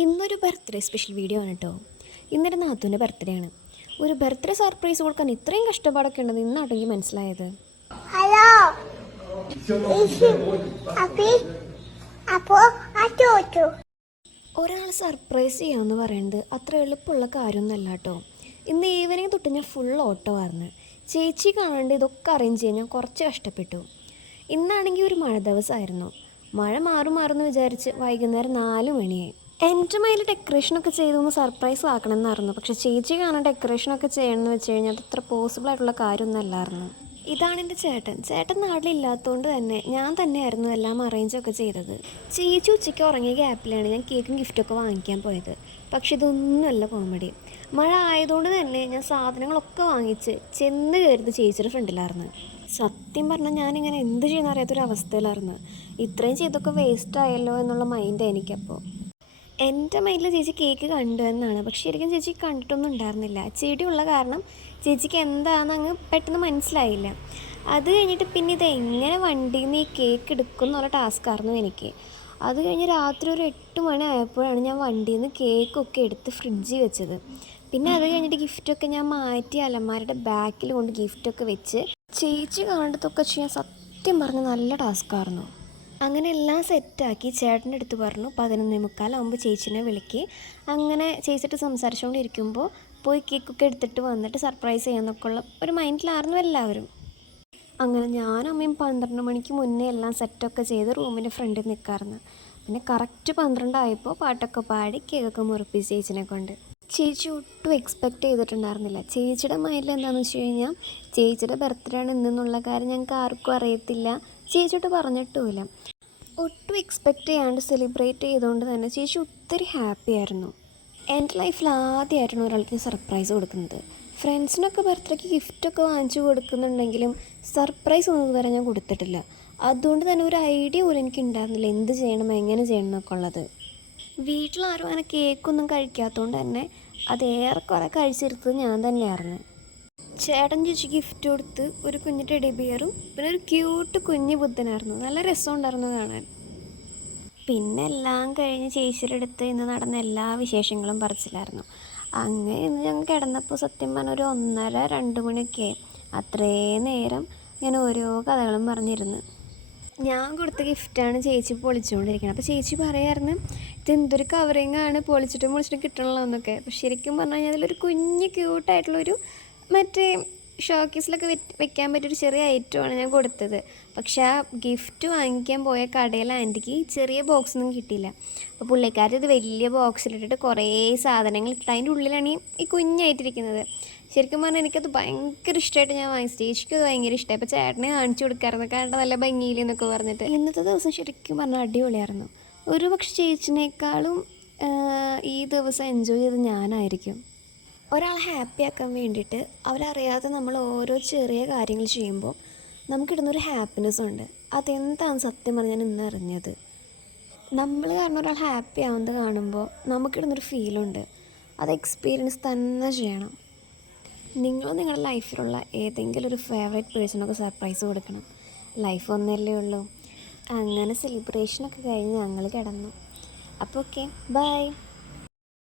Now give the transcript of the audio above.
ഇന്നൊരു birthday special video ആണ് കേട്ടോ. ഇന്നൊരു നാത്തൂൻ്റെ ബർത്ത്ഡേ ആണ്. ഒരു ബർത്ത്ഡേ സർപ്രൈസ് കൊടുക്കാൻ ഇത്രയും കഷ്ടപ്പാടൊക്കെ ഉണ്ടെന്ന് ഇന്നാട്ടോ എനിക്ക് മനസ്സിലായത്. ഹലോ ഒരാൾ സർപ്രൈസ് ചെയ്യാമെന്ന് പറയുന്നത് അത്ര എളുപ്പമുള്ള കാര്യമൊന്നുമല്ല കേട്ടോ. ഇന്ന് ഈവനിങ് തൊട്ട് ഞാൻ ഫുൾ ഓട്ടോ ആയിരുന്നു. ചേച്ചി കാണാണ്ട് ഇതൊക്കെ അറേഞ്ച് ചെയ്യാൻ ഞാൻ കുറച്ച് കഷ്ടപ്പെട്ടു. ഇന്നാണെങ്കിൽ ഒരു മഴ ദിവസമായിരുന്നു. മഴ മാറുമെന്ന് വിചാരിച്ച് വൈകുന്നേരം 4 മണിയായി. എൻ്റെ മൈൽ ഡെക്കറേഷനൊക്കെ ചെയ്തൊന്ന് സർപ്രൈസ് ആക്കണമെന്നായിരുന്നു. പക്ഷേ ചേച്ചി കാണാൻ ഡെക്കറേഷനൊക്കെ ചെയ്യണമെന്ന് വെച്ച് കഴിഞ്ഞാൽ അത് അത്ര പോസിബിൾ ആയിട്ടുള്ള കാര്യമൊന്നുമല്ലായിരുന്നു. ഇതാണ് എൻ്റെ ചേട്ടൻ നാട്ടിലില്ലാത്തതുകൊണ്ട് തന്നെ ഞാൻ തന്നെയായിരുന്നു എല്ലാം അറേഞ്ചൊക്കെ ചെയ്തത്. ചേച്ചി ഉച്ചയ്ക്ക് ഉറങ്ങിയ ഗ്യാപ്പിലാണ് ഞാൻ കേക്കും ഗിഫ്റ്റൊക്കെ വാങ്ങിക്കാൻ പോയത്. പക്ഷെ ഇതൊന്നുമല്ല കോമഡി. മഴ ആയതുകൊണ്ട് തന്നെ ഞാൻ സാധനങ്ങളൊക്കെ വാങ്ങിച്ച് ചെന്ന് കയറുന്നത് ചേച്ചിയുടെ ഫ്രണ്ടിലായിരുന്നു. സത്യം പറഞ്ഞാൽ ഞാനിങ്ങനെ എന്ത് ചെയ്യുന്ന അറിയാത്തൊരവസ്ഥയിലായിരുന്നു. ഇത്രയും ചെയ്തൊക്കെ വേസ്റ്റ് ആയല്ലോ എന്നുള്ള മൈൻഡാണ് എനിക്കപ്പോൾ. എൻ്റെ മൈൻഡിൽ ചേച്ചി കേക്ക് കണ്ടു എന്നാണ്. പക്ഷേ ശരിക്കും ചേച്ചി കണ്ടിട്ടൊന്നും ഉണ്ടായിരുന്നില്ല. ചെടിയുള്ള കാരണം ചേച്ചിക്ക് എന്താണെന്ന് അങ്ങ് പെട്ടെന്ന് മനസ്സിലായില്ല. അത് കഴിഞ്ഞിട്ട് പിന്നെ ഇത് എങ്ങനെ വണ്ടിയിൽ നിന്ന് ഈ കേക്ക് എടുക്കും എന്നുള്ള ടാസ്ക്കായിരുന്നു എനിക്ക്. അത് കഴിഞ്ഞ് രാത്രി ഒരു 8 മണി ആയപ്പോഴാണ് ഞാൻ വണ്ടിയിൽ നിന്ന് കേക്കൊക്കെ എടുത്ത് ഫ്രിഡ്ജിൽ വെച്ചത്. പിന്നെ അത് കഴിഞ്ഞിട്ട് ഗിഫ്റ്റൊക്കെ ഞാൻ മാറ്റി അലമാരയുടെ ബാക്കിൽ കൊണ്ട് ഗിഫ്റ്റൊക്കെ വെച്ച് ചേച്ചി കാണേണ്ടതൊക്കെ ചെയ്യാൻ സത്യം പറഞ്ഞ് നല്ല ടാസ്ക്കായിരുന്നു. അങ്ങനെ എല്ലാം സെറ്റാക്കി ചേട്ടൻ്റെ അടുത്ത് പറഞ്ഞു 11:45 ചേച്ചിനെ വിളിക്ക്. അങ്ങനെ ചേച്ചിട്ട് സംസാരിച്ചുകൊണ്ടിരിക്കുമ്പോൾ പോയി കേക്കൊക്കെ എടുത്തിട്ട് വന്നിട്ട് സർപ്രൈസ് ചെയ്യാമെന്നൊക്കെ ഉള്ള ഒരു മൈൻഡിലായിരുന്നു എല്ലാവരും. അങ്ങനെ ഞാനും അമ്മയും 12 മണിക്ക് മുന്നേ എല്ലാം സെറ്റൊക്കെ ചെയ്ത് റൂമിൻ്റെ ഫ്രണ്ടിൽ നിൽക്കാറുണ്ട്. പിന്നെ കറക്റ്റ് 12 ആയപ്പോൾ പാട്ടൊക്കെ പാടി കേക്കൊക്കെ മുറിപ്പിച്ച് ചേച്ചിനെ കൊണ്ട്. ചേച്ചി ഒട്ടും എക്സ്പെക്റ്റ് ചെയ്തിട്ടുണ്ടായിരുന്നില്ല. ചേച്ചിയുടെ മൈൻഡിൽ എന്താണെന്ന് വെച്ച് കഴിഞ്ഞാൽ ചേച്ചിയുടെ ബർത്ത്ഡേ ആണ് ഇന്നെന്നുള്ള കാര്യം ഞങ്ങൾക്ക് ആർക്കും അറിയത്തില്ല, ചേച്ചിയോട്ട് പറഞ്ഞിട്ടുമില്ല. ഒട്ടും എക്സ്പെക്റ്റ് ചെയ്യാണ്ട് സെലിബ്രേറ്റ് ചെയ്തുകൊണ്ട് തന്നെ ചേച്ചി ഒത്തിരി ഹാപ്പി ആയിരുന്നു. എൻ്റെ ലൈഫിൽ ആദ്യമായിട്ടാണ് ഒരാൾക്ക് സർപ്രൈസ് കൊടുക്കുന്നത്. ഫ്രണ്ട്സിനൊക്കെ ബർത്ത്ഡേക്ക് ഗിഫ്റ്റൊക്കെ വാങ്ങിച്ചു കൊടുക്കുന്നുണ്ടെങ്കിലും സർപ്രൈസ് ഒന്നും ഇതുവരെ ഞാൻ കൊടുത്തിട്ടില്ല. അതുകൊണ്ട് തന്നെ ഒരു ഐഡിയ പോലും എനിക്ക് ഉണ്ടായിരുന്നില്ല എന്ത് ചെയ്യണം എങ്ങനെ ചെയ്യണം എന്നൊക്കെ ഉള്ളത്. വീട്ടിലാരും അങ്ങനെ കേക്കൊന്നും കഴിക്കാത്തതുകൊണ്ട് തന്നെ അത് ഏറെക്കുറെ കഴിച്ചെടുത്തത് ഞാൻ തന്നെയായിരുന്നു. ചേട്ടൻ ചേച്ചി ഗിഫ്റ്റ് കൊടുത്ത് ഒരു കുഞ്ഞു ടെഡി ബിയറും പിന്നെ ഒരു ക്യൂട്ട് കുഞ്ഞു ബുദ്ധനായിരുന്നു. നല്ല രസമുണ്ടായിരുന്നു കാണാൻ. പിന്നെ എല്ലാം കഴിഞ്ഞ് ചേച്ചിയുടെ അടുത്ത് ഇന്ന് നടന്ന എല്ലാ വിശേഷങ്ങളും പറച്ചിലായിരുന്നു. അങ്ങനെ ഇന്ന് ഞങ്ങൾ കിടന്നപ്പോൾ സത്യം പറഞ്ഞ ഒരു 1:30-2 മണിയൊക്കെ അത്രയും നേരം ഇങ്ങനെ ഓരോ കഥകളും പറഞ്ഞിരുന്നു. ഞാൻ കൊടുത്ത ഗിഫ്റ്റാണ് ചേച്ചി പൊളിച്ചുകൊണ്ടിരിക്കുന്നത്. അപ്പോൾ ചേച്ചി പറയായിരുന്നു ഇതെന്തൊരു കവറിങ് ആണ്, പൊളിച്ചിട്ടും കിട്ടണല്ലോ എന്നൊക്കെ. അപ്പോൾ ശരിക്കും പറഞ്ഞു കഴിഞ്ഞാൽ അതിലൊരു കുഞ്ഞ് ക്യൂട്ടായിട്ടുള്ളൊരു മറ്റേ ഷോക്കേസിലൊക്കെ വെക്കാൻ പറ്റിയൊരു ചെറിയ ഐറ്റമാണ് ഞാൻ കൊടുത്തത്. പക്ഷെ ആ ഗിഫ്റ്റ് വാങ്ങിക്കാൻ പോയ കടയിലെ ആൻറ്റിക്ക് ചെറിയ ബോക്സൊന്നും കിട്ടിയില്ല. അപ്പോൾ പുള്ളിക്കാരത് ഇത് വലിയ ബോക്സിലിട്ടിട്ട് കുറേ സാധനങ്ങൾ ഇട്ടിട്ട് അതിൻ്റെ ഉള്ളിലാണ് ഈ കുഞ്ഞായിട്ടിരിക്കുന്നത്. ശരിക്കും പറഞ്ഞാൽ എനിക്കത് ഭയങ്കര ഇഷ്ടമായിട്ട് ഞാൻ വാങ്ങിച്ചു. ചേച്ചിക്കത് ഭയങ്കര ഇഷ്ടമായി. അപ്പോൾ ചേട്ടനെ കാണിച്ചു കൊടുക്കാറുണ്ട്, കാരണം നല്ല ഭംഗിയിലെന്നൊക്കെ പറഞ്ഞിട്ട്. ഇന്നത്തെ ദിവസം ശരിക്കും പറഞ്ഞാൽ അടിപൊളിയായിരുന്നു. ഒരു പക്ഷെ ചേച്ചിനേക്കാളും ഈ ദിവസം എൻജോയ് ചെയ്ത് ഞാനായിരിക്കും. ഒരാളെ ഹാപ്പിയാക്കാൻ വേണ്ടിയിട്ട് അവരറിയാതെ നമ്മൾ ഓരോ ചെറിയ കാര്യങ്ങൾ ചെയ്യുമ്പോൾ നമുക്കിടുന്നൊരു ഹാപ്പിനെസ് ഉണ്ട്. അതെന്താണ് സത്യം പറഞ്ഞാൽ ഇന്ന് അറിഞ്ഞത്. നമ്മൾ കാരണം ഒരാൾ ഹാപ്പി ആവുന്നത് കാണുമ്പോൾ നമുക്കിടുന്നൊരു ഫീലുണ്ട്. അത് എക്സ്പീരിയൻസ് തന്നെ ചെയ്യണം. നിങ്ങൾ നിങ്ങളുടെ ലൈഫിലുള്ള ഏതെങ്കിലും ഒരു ഫേവറേറ്റ് പേഴ്സണൊക്കെ സർപ്രൈസ് കൊടുക്കണം. ലൈഫ് ഒന്നല്ലേ ഉള്ളൂ. അങ്ങനെ സെലിബ്രേഷനൊക്കെ കഴിഞ്ഞ് ഞങ്ങൾ കിടന്നു. അപ്പോൾ ഓക്കെ, ബൈ.